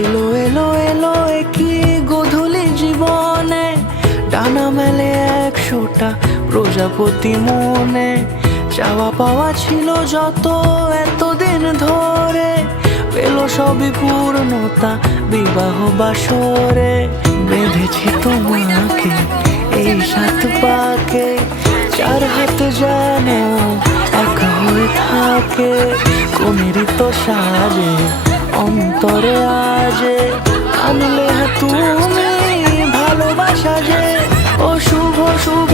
এলো এলো এলো কি গোধূলি জীবনে, ডানা মেলে 100টা প্রজাপতি মনে। চাওয়া পাওয়া ছিল যত এতদিন ধরে, পেল সবই পূর্ণতা বিবাহ বাসরে। বেঁধেছি তোমাকে এই 7 পাকে, 4 হাত যেন একা হয়ে থাকে। কোনেরই তো সাজে অন্তরে আজে, আনলে তুমি ভালোবাসা যে। ও শুভ শুভ